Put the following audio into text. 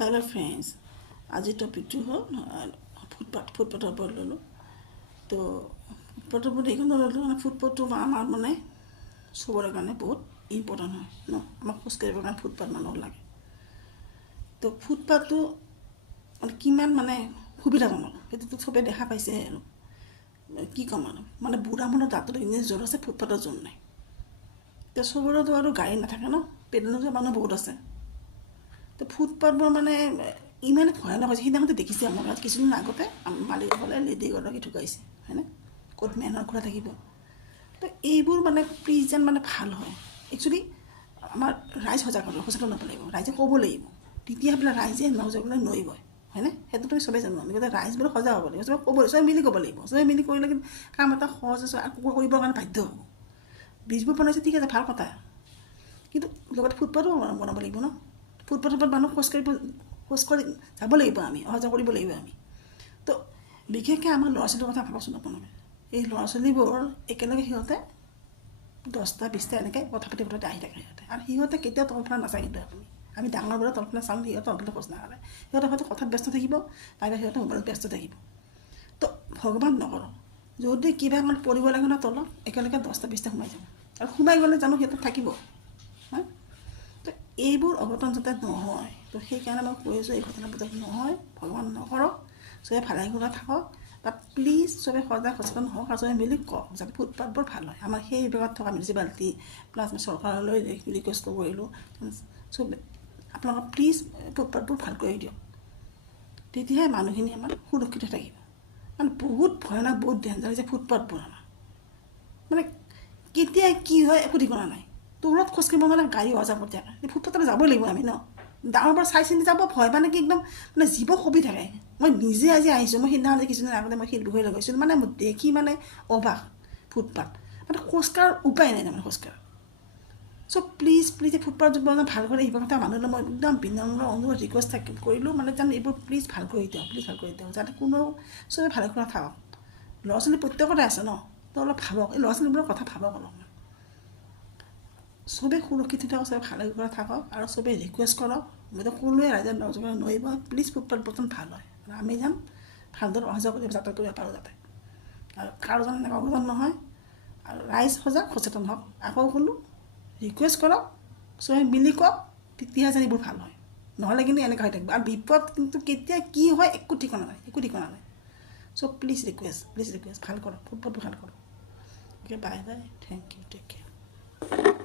hello friends आज topic हो फुटपाथर ऊपर ललो तो फुटपाथर ऊपर देखो ललो फुटपाथ माने सबरे कारण बहुत इम्पर्टेन्ट है न आम खोजकाढ़ कारण फुटपाथ मानक लगे तो फुटपाथ किमान माने सुविधाजनक तो सबे देखा पाइसे कि कम माने बुढ़ा मानुह दाँत इने जोर आछे फुटपाथर जोर ना तो सबरे तो और गाड़ी नाथाके न पेडल जोৱা मानुह बहुत आछे तो फुटपाथবোৰ মানে ইমান ভয়ানক হৈছে সেইদিনাখনতে দেখিছে আমাৰ কিছুদিন আগতে মালিকসকলে লেডিগৰাকী ঢুকাইছে হয়নে ক'ত মেনৰ ঘোঁৰা থাকিব তো এইবোৰ মানে প্লিজ যেন মানে ভাল হয় একচুৱেলি আমাৰ ৰাইজ সচেতন হ'ব লাগিব ৰাইজে ক'ব লাগিব তেতিয়া বোলে ৰাইজে নজগলে নৈব হয়নে সেইটো তুমি চবেই জানো গতিকে ৰাইজবোৰ সজাগ হ'ব লাগিব চবে ক'ব চবে মিলি ক'ব লাগিব চবে মিলি কৰিলে কাম এটা সহজ আছে আৰু কৰিবৰ কাৰণে বাধ্য হ'ব ব্ৰিজবোৰ বনাইছে ঠিক আছে ভাল কথা কিন্তু লগতে ফুটপাথো বনাব লাগিব ন ফুটপাথৰ মানুহ খোজকাঢ়ি যাব লাগিব আমি অহা যোৱা কৰিব লাগিব আমি তো বিশেষকৈ আমাৰ ল'ৰা ছোৱালীৰ কথা ভাবকচোন আপোনালোকে এই ল'ৰা ছোৱালীবোৰ একেলগে সিহঁতে 10টা 20টা এনেকৈ কথা পাতি আহি থাকে সিহঁতে আৰু সিহঁতে কেতিয়াও তলফালে নাচায় কিন্তু আপুনি আমি ডাঙৰবোৰে তলফালে চাওঁ সিহঁতে তলফালে খোজ নাকাঢ়ে সিহঁতে হয়তো কথাত ব্যস্ত থাকিব নাইবা সিহঁতে মোবাইলত ব্যস্ত থাকিব তো ভগৱান নকৰক যদি কিবা মানে পৰিব লাগে ন তলত একেলগে 10টা 20টা সোমাই যাব আৰু সোমাই গ'লে জানো সিহঁতে থাকিব হা তো এইবোৰ অঘটন যাতে নহয় তো সেইকাৰণে মই কৈ আছোঁ এই ঘটনাবোৰ যাতে নহয় ভগৱান নকৰক চবে ভালে কুশলে থাকক বা প্লিজ চবে সজাগ সচেতন হওক আৰু চবে মিলি কওক যাতে ফুটপাথবোৰ ভাল হয় আমাৰ সেই বিভাগত থকা মিউনিচিপালিটি প্লাছ চৰকাৰলৈ ৰিকুৱেষ্ট কৰিলোঁ চবে আপোনালোকে প্লিজ ফুটপাথবোৰ ভাল কৰি দিয়ক তেতিয়াহে মানুহখিনি আমাৰ সুৰক্ষিত থাকিব মানে বহুত ভয়ানক বহুত ডেঞ্জাৰ হৈছে ফুটপাথবোৰ আমাৰ মানে কেতিয়া কি হয় একো ঠিকনা নাই তলত খোজকাঢ়িব মানে গাড়ী অহা যাব থাকে ফুটপাথলৈ যাবই লাগিব আমি ন ডাঙৰবোৰ চাই চিন্তি যাব ভয় মানে কি একদম মানে জীৱ কবি থাকে মই নিজে আজি আহিছোঁ মই সেইদিনা কিছুদিন আগতে মই শিলপুখুৰী লগাইছিলোঁ মানে দেখি মানে অবাক ফুটপাথ মানে খোজকাঢ়াৰ উপায় নাই তাৰমানে খোজকাঢ়াৰ চ' প্লিজ এই ফুটপাথ মানে ভাল কৰি আহিব কথা মানুহলৈ মই একদম বিনম্ৰ অনুৰোধ ৰিকুৱেষ্ট কৰিলোঁ মানে যেন এইবোৰ প্লিজ ভাল কৰি দিয়ক প্লিজ ভাল কৰি দিয়ক যাতে কোনো চবে ভালে কুশলে থাকক ল'ৰা ছোৱালী প্ৰত্যেকতে আছে ন তো অলপ ভাবক এই ল'ৰা ছোৱালীবোৰৰ কথা ভাবক অলপমান চবেই সুৰক্ষিত থাকক চবে ভালে কুশলে থাকক আৰু চবেই ৰিকুৱেষ্ট কৰক মইতো ক'লোৱে ৰাইজে নজগলে নৈব প্লিজ ফুটপাথ বৰ্তমান ভাল হয় আৰু আমি যেন ভালদৰে অহা যোৱা কৰিব যাতায়াত কৰিব পাৰোঁ যাতে আৰু কাৰো যেন এনেকুৱা অঘটন নহয় আৰু ৰাইজ সজাগ সচেতন হওক আকৌ ক'লোঁ ৰিকুৱেষ্ট কৰক চবে মিলি কওক তেতিয়াহে যেন এইবোৰ ভাল হয় নহ'লে কিন্তু এনেকুৱা হৈ থাকিব আৰু বিপদ কিন্তু কেতিয়া কি হয় একো ঠিকনা নাই চ' প্লিজ ৰিকুৱেষ্ট ভাল কৰক ফুটপাথবোৰ ভাল কৰক okay bye bye thank you take care